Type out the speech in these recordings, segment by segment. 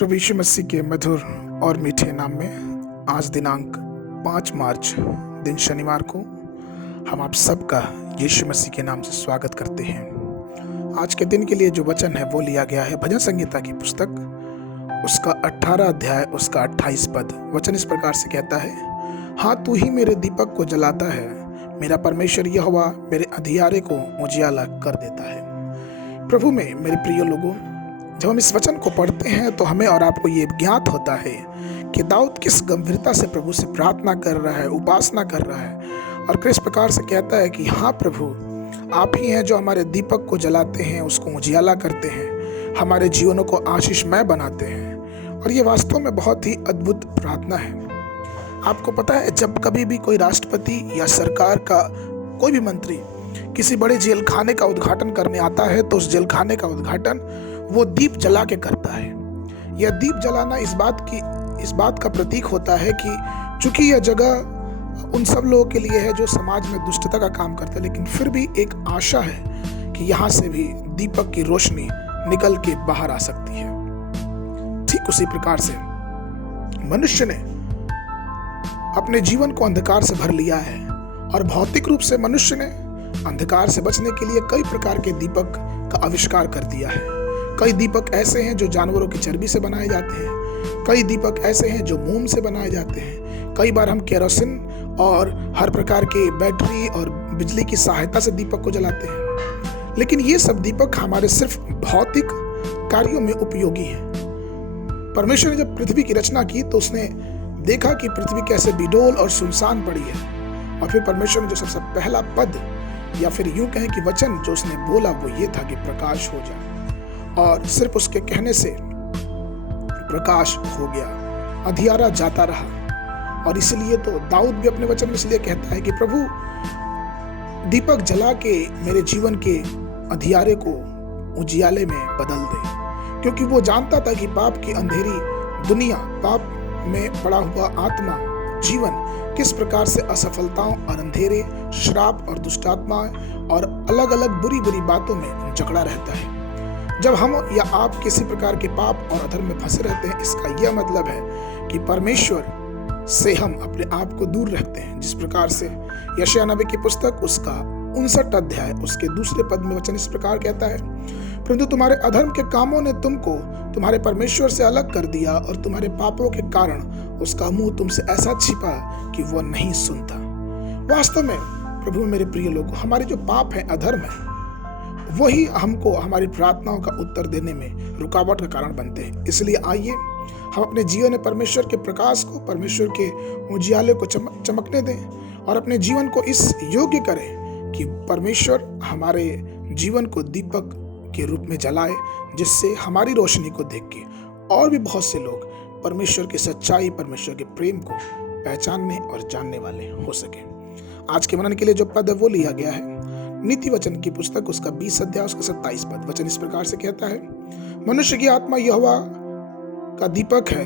प्रभु यीशु मसीह के मधुर और मीठे नाम में आज दिनांक 5 मार्च दिन शनिवार को हम आप सबका यीशु मसीह के नाम से स्वागत करते हैं। आज के दिन के लिए जो वचन है वो लिया गया है भजन संहिता की पुस्तक उसका 18 अध्याय उसका 28 पद। वचन इस प्रकार से कहता है, हाँ तू ही मेरे दीपक को जलाता है, मेरा परमेश्वर यहोवा मेरे अंधियारे को उजियाला कर देता है। प्रभु में मेरे प्रिय लोगों, जब हम इस वचन को पढ़ते हैं तो हमें और आपको ये ज्ञात होता है कि दाऊद किस गंभीरता से प्रभु से प्रार्थना कर रहा है, उपासना कर रहा है और किस प्रकार से कहता है कि हाँ प्रभु, आप ही हैं जो हमारे दीपक को जलाते हैं, उसको उजियाला करते हैं, हमारे जीवनों को आशीषमय बनाते हैं। और ये वास्तव में बहुत ही अद्भुत प्रार्थना है। आपको पता है, जब कभी भी कोई राष्ट्रपति या सरकार का कोई भी मंत्री किसी बड़े जेल खाने का उद्घाटन करने आता है तो उस जेल खाने का उद्घाटन वो दीप जला के करता है। यह दीप जलाना इस बात का प्रतीक होता है कि चूंकि यह जगह उन सब लोगों के लिए है जो समाज में दुष्टता का काम करते हैं, लेकिन फिर भी एक आशा है कि यहाँ से भी दीपक की रोशनी निकल के बाहर आ सकती है। ठीक उसी प्रकार से मनुष्य ने अपने जीवन को अंधकार से भर लिया है और भौतिक रूप से मनुष्य ने अंधकार से बचने के लिए कई प्रकार के दीपक का आविष्कार कर दिया है। कई दीपक ऐसे हैं जो जानवरों की चर्बी से बनाए जाते हैं, कई दीपक ऐसे हैं जो मोम से बनाए जाते हैं, कई बार हम केरोसिन और हर प्रकार के बैटरी और बिजली की सहायता से दीपक को जलाते हैं। लेकिन ये सब दीपक हमारे सिर्फ भौतिक कार्यों में उपयोगी हैं। परमेश्वर ने जब पृथ्वी की रचना की तो उसने देखा कि पृथ्वी कैसे बिडोल और सुनसान पड़ी है, और फिर परमेश्वर ने जो सबसे पहला पद या फिर यूं कहें कि वचन जो उसने बोला वो ये था कि प्रकाश हो जाए, और सिर्फ उसके कहने से प्रकाश हो गया, अंधियारा जाता रहा। और इसलिए तो दाऊद भी अपने वचन में इसलिए कहता है कि प्रभु दीपक जला के मेरे जीवन के अंधियारे को उजियाले में बदल दे, क्योंकि वो जानता था कि पाप की अंधेरी दुनिया, पाप में पड़ा हुआ आत्मा जीवन किस प्रकार से असफलताओं और अंधेरे, श्राप और दुष्टात्माएं और अलग अलग बुरी बुरी बातों में जकड़ा रहता है। जब हम या आप किसी प्रकार के पाप और अधर्म में फंसे रहते हैं, इसका यह मतलब है कि परमेश्वर से हम अपने आप को दूर रखते हैं। जिस प्रकार से यशायाह नबी की पुस्तक उसका 59 अध्याय उसके दूसरे पद में वचन इस प्रकार कहता है, परंतु तुम्हारे अधर्म के कामों ने तुमको तुम्हारे परमेश्वर से अलग कर दिया और तुम्हारे पापों के कारण उसका मुंह तुमसे ऐसा छिपा कि वो नहीं सुनता। वास्तव में प्रभु मेरे प्रिय लोगों, हमारे जो पाप है, अधर्म है, वही हमको हमारी प्रार्थनाओं का उत्तर देने में रुकावट का कारण बनते हैं। इसलिए आइए हम अपने जीवन में परमेश्वर के प्रकाश को, परमेश्वर के उजियाले को चमकने दें और अपने जीवन को इस योग्य करें कि परमेश्वर हमारे जीवन को दीपक के रूप में जलाए, जिससे हमारी रोशनी को देख के और भी बहुत से लोग परमेश्वर की सच्चाई, परमेश्वर के प्रेम को पहचानने और जानने वाले हो सके। आज के मनन के लिए जो पद है वो लिया गया है नीति वचन की पुस्तक उसका 20 अध्याय उसका 27 पद। वचन इस प्रकार से कहता है, मनुष्य की आत्मा यहोवा का दीपक है,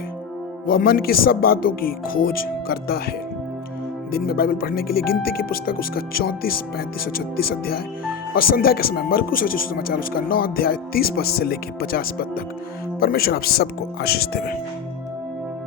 वह मन की सब बातों की खोज करता है। दिन में बाइबल पढ़ने के लिए गिनती की पुस्तक उसका 34, 35 और 36 अध्याय, और संध्या के समय मरकुस रचित सुसमाचार उसका 9 अध्याय 30 पद से लेकर 50 पद तक। परमेश्वर आप सबको आशीष देवे।